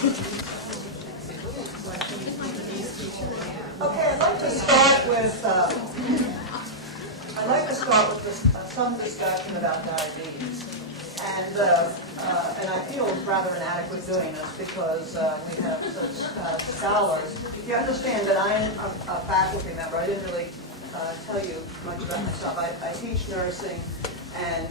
Okay, I'd like to start with some discussion about diabetes, and I feel rather inadequate doing this because we have such scholars. You understand that I'm a faculty member. I didn't really tell you much about myself. I teach nursing, and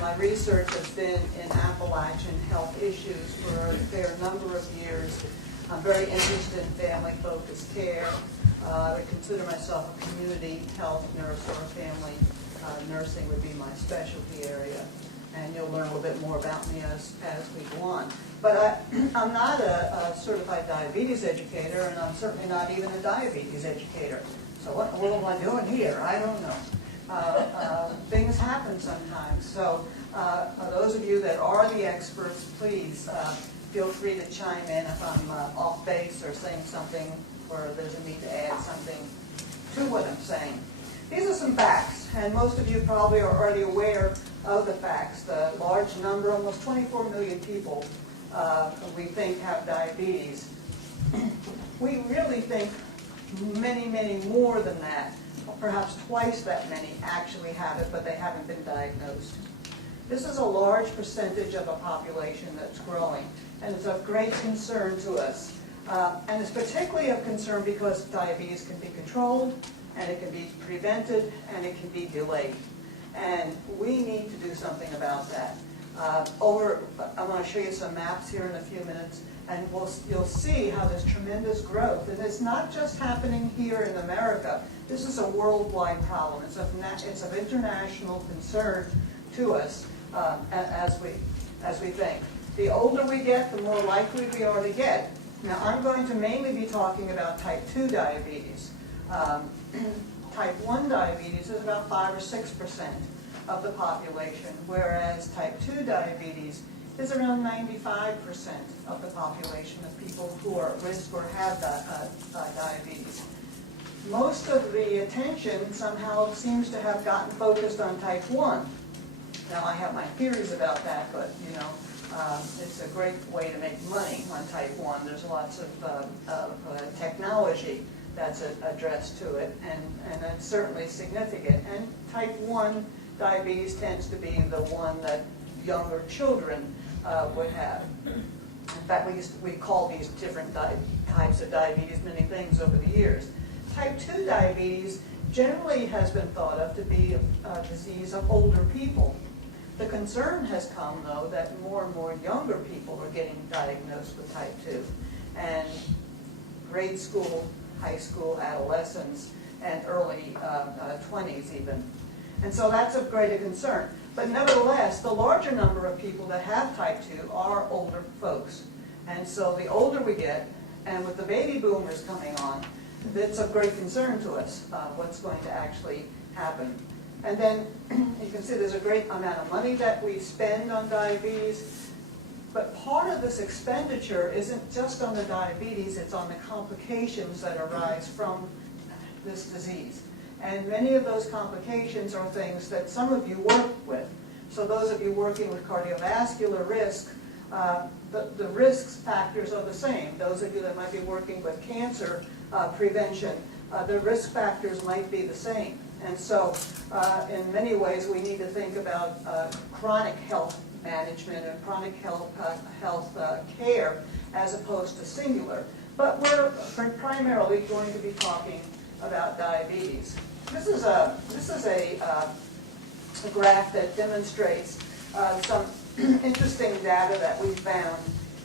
my research has been in Appalachian health issues for a fair number of years. I'm very interested in family-focused care. I consider myself a community health nurse, or family nursing would be my specialty area. And you'll learn a little bit more about me as we go on. But I'm not a certified diabetes educator, and I'm certainly not even a diabetes educator. So what am I doing here? I don't know. Things happen sometimes. So those of you that are the experts, please feel free to chime in if I'm off base or saying something, or there's a need to add something to what I'm saying. These are some facts, and most of you probably are already aware of the facts. The large number, almost 24 million people, we think have diabetes. We really think many, many more than that, perhaps twice that many actually have it, but they haven't been diagnosed. This is a large percentage of a population that's growing, and it's of great concern to us. And it's particularly of concern because diabetes can be controlled, and it can be prevented, and it can be delayed. And we need to do something about that. I'm going to show you some maps here in a few minutes, and you'll see how there's tremendous growth. And it's not just happening here in America. This is a worldwide problem. It's of international concern to us as we think. The older we get, the more likely we are to get. Now, I'm going to mainly be talking about type 2 diabetes. Type 1 diabetes is about 5 or 6% of the population, whereas type 2 diabetes is around 95% of the population of people who are at risk or have diabetes. Most of the attention somehow seems to have gotten focused on type 1. Now, I have my theories about that, but it's a great way to make money on type 1. There's lots of technology that's addressed to it, and that's certainly significant. And type 1 diabetes tends to be the one that younger children would have. In fact, we call these different types of diabetes many things over the years. Type 2 diabetes generally has been thought of to be a disease of older people. The concern has come, though, that more and more younger people are getting diagnosed with type 2. And grade school, high school, adolescents, and early 20s even. And so that's of greater concern. But nevertheless, the larger number of people that have type 2 are older folks. And so the older we get, and with the baby boomers coming on, it's of great concern to us what's going to actually happen. And then you can see there's a great amount of money that we spend on diabetes. But part of this expenditure isn't just on the diabetes, it's on the complications that arise from this disease. And many of those complications are things that some of you work with. So those of you working with cardiovascular risk, the risk factors are the same. Those of you that might be working with cancer prevention, the risk factors might be the same. And so in many ways we need to think about chronic health management and chronic health care as opposed to singular. But we're primarily going to be talking about diabetes. This is a graph that demonstrates some interesting data that we found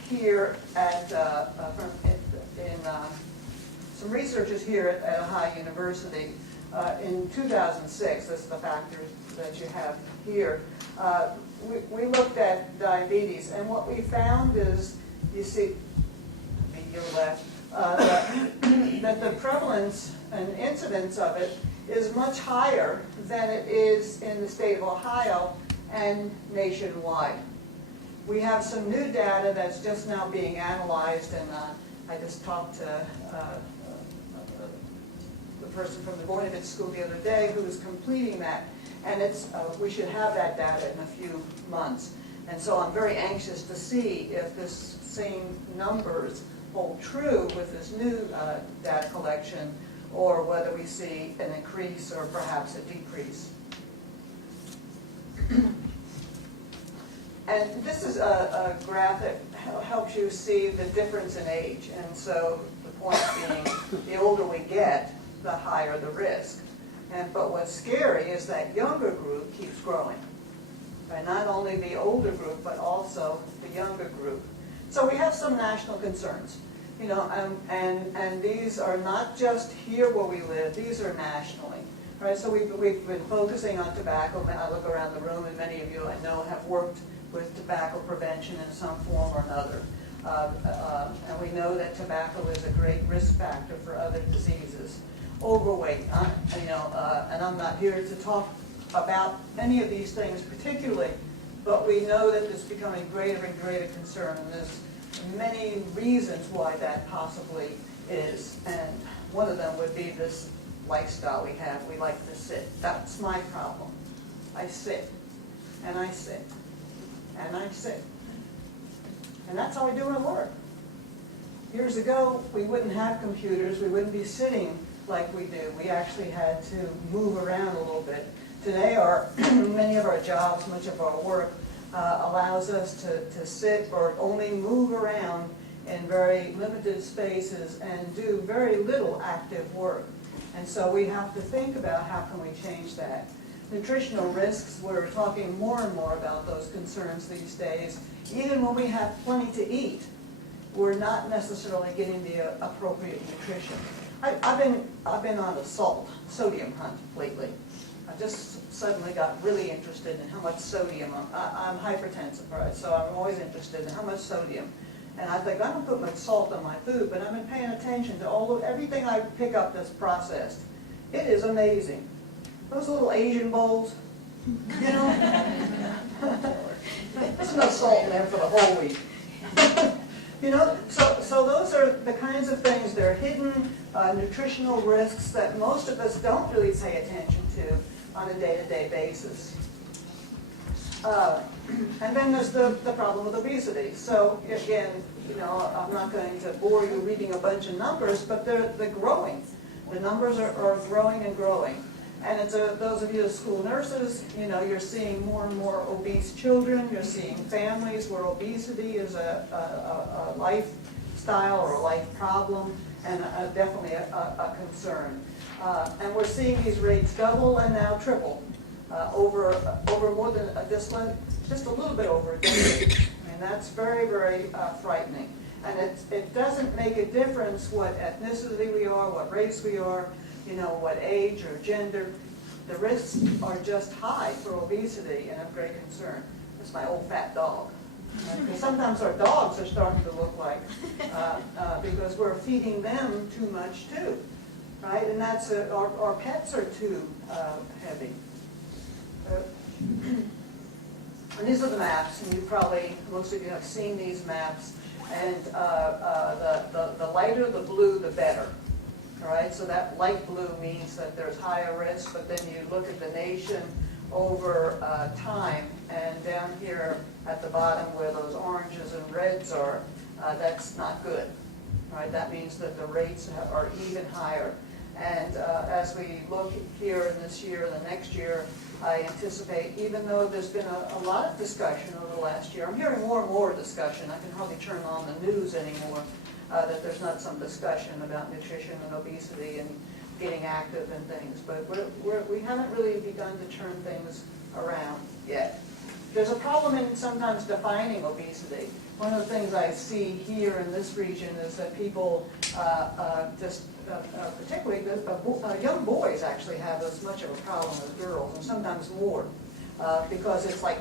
here at some researchers here at Ohio University in 2006. This is the factors that you have here. We looked at diabetes, and what we found is, you see, your left, that the prevalence and incidence of it is much higher than it is in the state of Ohio and nationwide. We have some new data that's just now being analyzed, and I just talked to the person from the Voinovich School the other day who was completing that, and we should have that data in a few months. And so I'm very anxious to see if this same numbers hold true with this new data collection, or whether we see an increase or perhaps a decrease. And this is a graph that helps you see the difference in age. And so the point being, the older we get, the higher the risk. But what's scary is that younger group keeps growing. Right? Not only the older group, but also the younger group. So we have some national concerns. You know, and these are not just here where we live, these are nationally. Right? So we've been focusing on tobacco. I look around the room, and many of you I know have worked with tobacco prevention in some form or another. And we know that tobacco is a great risk factor for other diseases. Overweight, and I'm not here to talk about any of these things particularly, but we know that it's becoming greater and greater concern, and there's many reasons why that possibly is. And one of them would be this lifestyle we have. We like to sit. That's my problem. I sit, and I sit, and I sit. And that's how we do our work. Years ago, we wouldn't have computers. We wouldn't be sitting like we do. We actually had to move around a little bit. Today, many of our jobs, much of our work, allows us to sit or only move around in very limited spaces and do very little active work. And so we have to think about how can we change that. Nutritional risks, we're talking more and more about those concerns these days. Even when we have plenty to eat, we're not necessarily getting the appropriate nutrition. I've been on a sodium hunt lately. I just suddenly got really interested in how much sodium. I'm hypertensive, right? So I'm always interested in how much sodium. And I think I don't put much salt on my food, but I've been paying attention to everything I pick up that's processed. It is amazing. Those little Asian bowls, you know, there's no salt in there for the whole week. You know, so those are the kinds of things. They're hidden nutritional risks that most of us don't really pay attention to on a day-to-day basis. And then there's the problem with obesity. So again, you know, I'm not going to bore you reading a bunch of numbers, but they're growing. The numbers are growing and growing. And it's those of you as school nurses, you know, you're seeing more and more obese children. You're seeing families where obesity is a lifestyle or a life problem, and definitely a concern. And we're seeing these rates double and now triple over more than just a little bit over a decade. And that's very, very frightening. And it doesn't make a difference what ethnicity we are, what race we are, you know, what age or gender. The risks are just high for obesity and of great concern. That's my old fat dog. Right? Sometimes our dogs are starting to look like, because we're feeding them too much too. Right? And that's our pets are too heavy. And these are the maps, and most of you have seen these maps. And the lighter the blue, the better. All right, so that light blue means that there's higher risk, but then you look at the nation over time, and down here at the bottom where those oranges and reds are, that's not good. All right, that means that the rates are even higher. And as we look here in this year, the next year, I anticipate, even though there's been a lot of discussion over the last year, I'm hearing more and more discussion. I can hardly turn on the news anymore, that there's not some discussion about nutrition and obesity and getting active and things. But we haven't really begun to turn things around yet. There's a problem in sometimes defining obesity. One of the things I see here in this region is that people particularly young boys actually have as much of a problem as girls, and sometimes more, because it's like